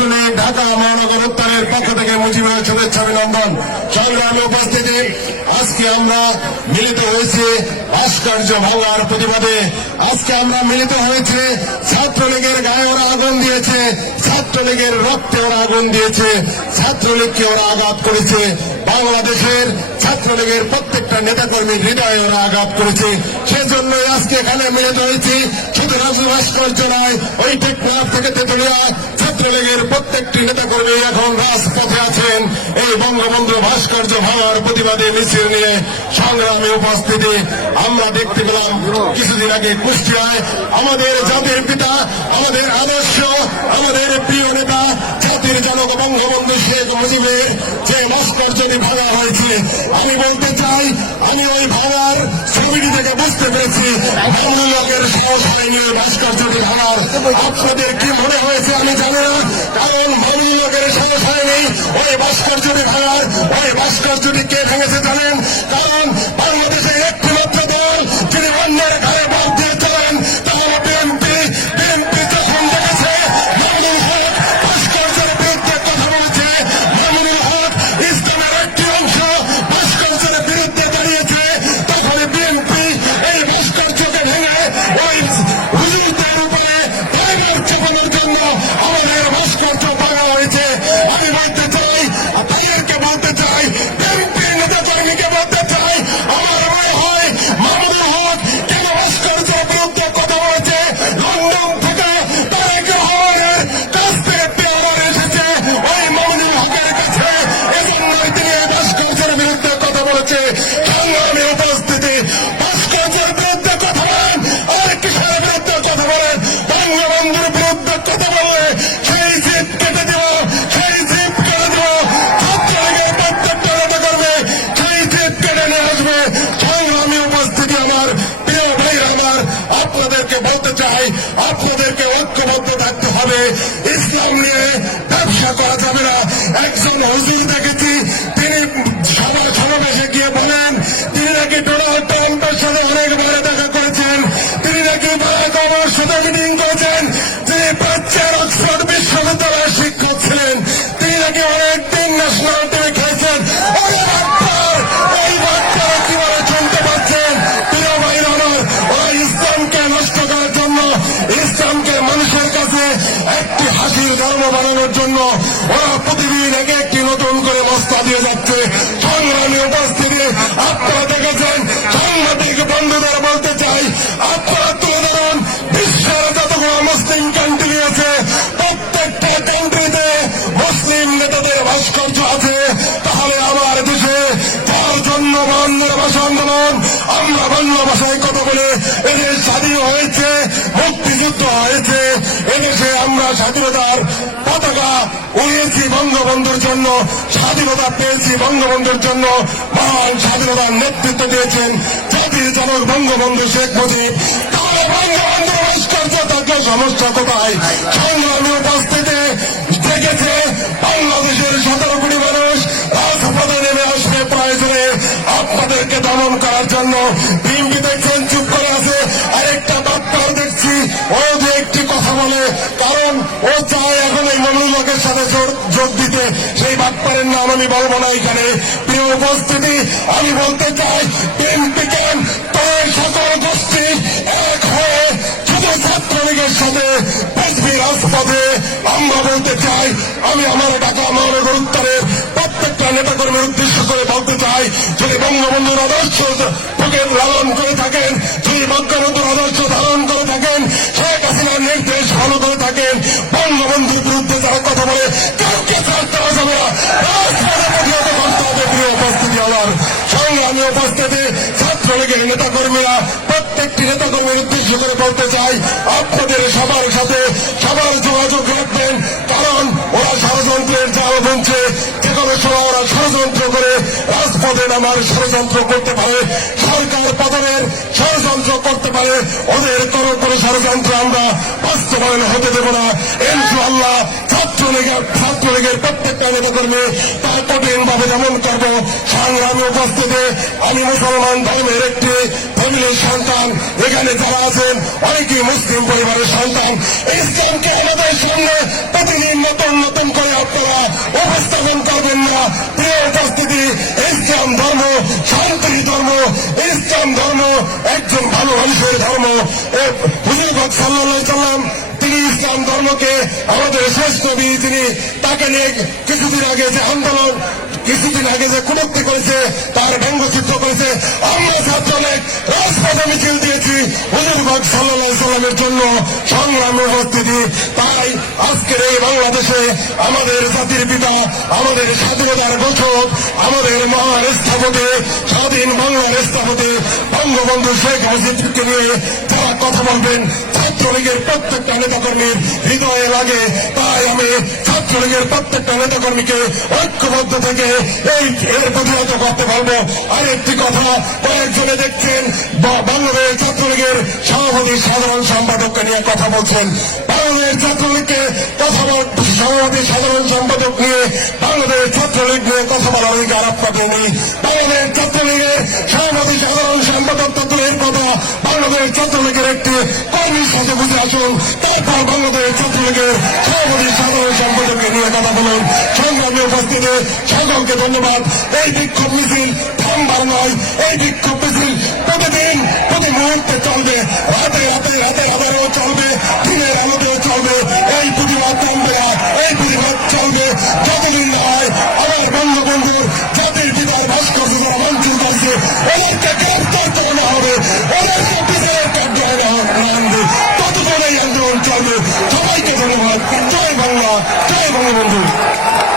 ছাত্রলীগ ঢাকা মহানগর উত্তরের পক্ষ থেকে মুজিবের শুভেচ্ছা অভিনন্দন। সংগ্রামে উপস্থিতি, আজকে আমরা মিলিত হয়েছি ভাস্কর্য ভাঙার প্রতিবাদে। আজকে আমরা মিলিত হয়েছে ছাত্রলীগের গায়ে ওরা আগুন দিয়েছে, ছাত্রলীগের রক্তে ওরা আগুন দিয়েছে, ছাত্রলীগকে ওরা আঘাত করেছে, বাংলাদেশের ছাত্রলীগের প্রত্যেকটা নেতাকর্মীর হৃদয়ে ওরা আঘাত করেছে। সেজন্যই আজকে এখানে মিলিত হয়েছি। শুধু রাজু ভাস্কর্য নয়, ওই টেকনাফ থেকে তেতুলিয়া ছাত্রলীগের প্রত্যেকটি নেতাকর্মী এখন রাজপথে আছেন এই বঙ্গবন্ধু ভাস্কর্য ভাঙার প্রতিবাদে মিছিল নিয়ে সংগ্রামে উপস্থিতি। আমরা দেখতে পেলাম কিছুদিন আগে কুষ্টিয়ায় আমাদের জাতির পিতা, আমাদের আদর্শ, আমাদের প্রিয় নেতা, জাতির জনক বঙ্গবন্ধু শেখ মুজিবের যে ভাস্কর্যটি ভাঙা হয়েছে, আমি বলতে চাই, আমি ওই ভাঙার ছবিটি থেকে বুঝতে পেরেছি বাংলাদেশের সাহস হয়নি ভাস্কর্যটি ভাঙার। আপনাদের কি মনে হয়েছে আমি জানি না, কারণ বাংলাদেশের সাহস হয়নি ওই ভাস্কর্যটি ভাঙার। ওই ভাস্কর্যটি কে ভেঙেছে জানেন? কারণ বাংলাদেশের একটি মাত্র দল যিনি অন্যের ঘরে বাদ দিয়ে চলেন, তাহলে বিএনপি। বিএনপি যখন দেখেছে মামুনুল হক ভাস্কর্যের বিরুদ্ধে কথা বলছে, মামুনুল হক ইসলামের একটি অংশ ভাস্কর্যের বিরুদ্ধে দাঁড়িয়েছে, তখন বিএনপি এই ভাস্কর্যকে ভেঙে ওই হুজুরদের উপরে ড্রাইভার চাপানোর জন্য আমাদের ভাস্কর্য ভাঙা হয়েছে। আমি বলতে চাই, ভাইয়েরকে বলতে চাই, বিএনপির নেতা কর্মীকে বলতে চাই, আমার মনে হয় মামুনুল হক কেন ভাস্কর্যের বিরুদ্ধে কথা বলেছে। লন্ডন থেকে তারেক রহমানের কাছ থেকে পেয়ার এসেছে ওই মামুনুল হকের কাছে, এজন্যই তিনি এই ভাস্কর্যের বিরুদ্ধে কথা বলেছে। সংগ্রামে উপস্থিতি, ভাস্কর্যের বিরুদ্ধে কথা বলেন আর কিসের বিরুদ্ধে কথা বলেন? বঙ্গবন্ধুর বিরুদ্ধে কথা বললে সেই জিপ কেটে দেব, সেই জিপ কেটে দেব। ছাত্রলীগের প্রত্যেকটা নেতা করবে সেই জিপ কেটে নিয়ে আসবে। সংগ্রামী উপস্থিতি, আমার প্রিয় ভাইরা, আমার আপনাদেরকে বলতে চাই, আপনাদেরকে ঐক্যবদ্ধ থাকতে হবে। ইসলাম নিয়ে ব্যবসা করা যাবে না। একজন হুজুর দেখেছি, তিনি সমাবেশে গিয়ে বলেন তিনি নাকি ডোনাল্ড ট্রাম্পের সাথে অনেকবার দেখা করেছেন, তিনি নাকি বারাক ওবামার সাথে মিটিং করেছেন, তিনি প্রাচ্যের অক্সফোর্ড বিশ্ববিদ্যালয়ের শিক্ষক ছিলেন, তিনি নাকি অনেকদিন ন্যাশনাল টিভি খেয়েছেন। এই বার্তা কিভাবে শুনতে পাচ্ছেন? প্রিয় ভাইরা আমার, ওরা ইসলামকে নষ্ট করার জন্য, ইসলামকে মানুষের কাছে একটি হাসির ধর্ম বানানোর জন্য ওরা প্রতিদিন একে একটি নতুন করে মস্তা দিয়ে যাচ্ছে। সংগ্রামী উপস্থিতি, আপনারা দেখেছেন। সাংবাদিক বন্ধুদের বলতে চাই, আপনারা তুলে ধরুন বিশ্বের যতগুলো মুসলিম কান্ট্রি আছে, প্রত্যেকটা কান্ট্রিতে মুসলিম নেতাদের ভাস্কর্য আছে। তাহলে আমার দেশে তার জন্য বাংলা ভাষা আন্দোলন, আমরা বাংলা ভাষায় কথা বলে এদেশ স্বাধীন হয়েছে, মুক্তিযুদ্ধ হয়েছে। এদেশে আমরা স্বাধীনতার পতাকা উড়িয়েছি বঙ্গবন্ধুর জন্য, স্বাধীনতা পেয়েছি বঙ্গবন্ধুর জন্য। মহান স্বাধীনতার নেতৃত্ব দিয়েছেন জাতির জনক বঙ্গবন্ধু শেখ মুজিব। তাহলে বঙ্গবন্ধুর ভাস্কর্য থাকলে সমস্যা কোথায়? সংগ্রামী উপস্থিতি দেখেছে বাংলাদেশের 17 কোটি মানুষ রাজপথে নেমে আসবে প্রয়োজনে আপনাদেরকে দমন করার জন্য। বিএনপি দেখছেন চুপ করে আছে, আরেকটা বাপ্পার দেখছি ও যে একটি কথা বলে, কারণ ও চায় এখন এই মামুনুল হকের সাথে যোগ দিতে। সেই বাপ্পারের নাম আমি বলবো না এখানে। প্রিয় উপস্থিতি, আমি বলতে চাই, বিএনপি কেন তার সকল গোষ্ঠী এক হয়ে শুধু ছাত্রলীগের সাথে পৃথিবী রাজপথে। আমরা বলতে চাই, আমি আমার ঢাকা মহানগর উত্তরের প্রত্যেকটা নেতাকর্মীর উদ্দেশ্য করে বলতে চাই, যদি বঙ্গবন্ধুর আদর্শ বুকে লালন করে থাকেন, যদি বঙ্গবন্ধুর আদর্শ ধারণ করে থাকেন, শেখ হাসিনার নির্দেশ ফলো করে থাকেন, বঙ্গবন্ধুর বিরুদ্ধে যারা কথা বলে কাউকে ছাড় দেওয়া যাবে না, রাজপথে প্রতিহত করতে হবে। প্রিয় উপস্থিতি, আমার সংগ্রামী উপস্থিতি, ছাত্রলীগের নেতাকর্মীরা প্রত্যেকটি নেতাকর্মীর উদ্দেশ্য করে বলতে চাই, আপনাদের সবার সাথে সবার যোগাযোগ রাখবেন, কারণ ওরা ষড়যন্ত্রের জাল বুনছে। যে কোনো সময় ওরা ষড়যন্ত্র করে রাজপথে নামার ষড়যন্ত্র করতে পারে, সরকার পতনের ষড়যন্ত্র করতে পারে। ওদের কোনো ষড়যন্ত্র আমরা বাস্তবায়ন হতে দেব না ইনশাআল্লাহ। ছাত্রলীগের প্রত্যেকটা নেতাকর্মী তা কঠিনভাবে দমন করব। সংগ্রামী উপস্থিতি, আমি মুসলমান ধর্মের একটি ফ্যামিলির সন্তান, এখানে যারা আছেন অনেকেই মুসলিম পরিবারের সন্তান। ইসলামকে আমাদের সামনে প্রতিদিন নতুন নতুন প্রিয় উপস্থিতি, ইসলাম ধর্ম শান্তির ধর্ম, ইসলাম ধর্ম একজন ভালো মানুষের ধর্ম। হুজুর পাক সাল্লাল্লাহু আলাইহি সাল্লাম তিনি ইসলাম ধর্মকে আমাদের শেষ নবী, তিনি তাকে নিয়ে কিছুদিন আগে যে আন্দোলন, কিছুদিন আগে যে কুটুক্তি করেছে, তার ব্যঙ্গচিত্র করেছে, আমরা ছাত্রলীগ রাজপথে মিছিল দিয়েছি হুজুর পাক সাল্লাল্লাহু আলাইহি সাল্লামের জন্য সংগ্রামে উপস্থিতি। তাই আজকের এই বাংলাদেশে আমাদের জাতির পিতা, আমাদের স্বাধীনতার ঘোষক, আমাদের মহান স্থপতি, স্বাধীন বাংলার স্থপতি বঙ্গবন্ধু শেখ মুজিবকে নিয়ে যারা কথা বলবেন, ছাত্রলীগের প্রত্যেকটা নেতাকর্মীর হৃদয়ে লাগে। তাই আমি ছাত্রলীগের প্রত্যেকটা নেতাকর্মীকে ঐক্যবদ্ধ থেকে এর প্রতিহত করতে পারবো। আরেকটি কথা, কয়েকজনে দেখছেন বাংলাদেশ ছাত্রলীগের সভাপতি সাধারণ সম্পাদককে নিয়ে কথা বলছেন। বাংলাদেশ ছাত্রলীগকে সভাপতি সাধারণ সম্পাদক নিয়ে বাংলাদেশ ছাত্রলীগ নিয়ে কথা বলার অধিকার আপনাদের নেই। বাংলাদেশ ছাত্রলীগের সভাপতি সাধারণ সম্পাদক তত্ত্বের কথা বাংলাদেশ ছাত্রলীগের একটি কর্মীর সাথে বুঝে আসুন, তারপর বাংলাদেশ ছাত্রলীগের সভাপতি সাধারণ সম্পাদককে নিয়ে কথা বলুন। সংগ্রামী উপস্থিতি, সকলকে ধন্যবাদ। এই বিক্ষোভ মিছিল থামবার নয়, এই বিক্ষোভ মিছিল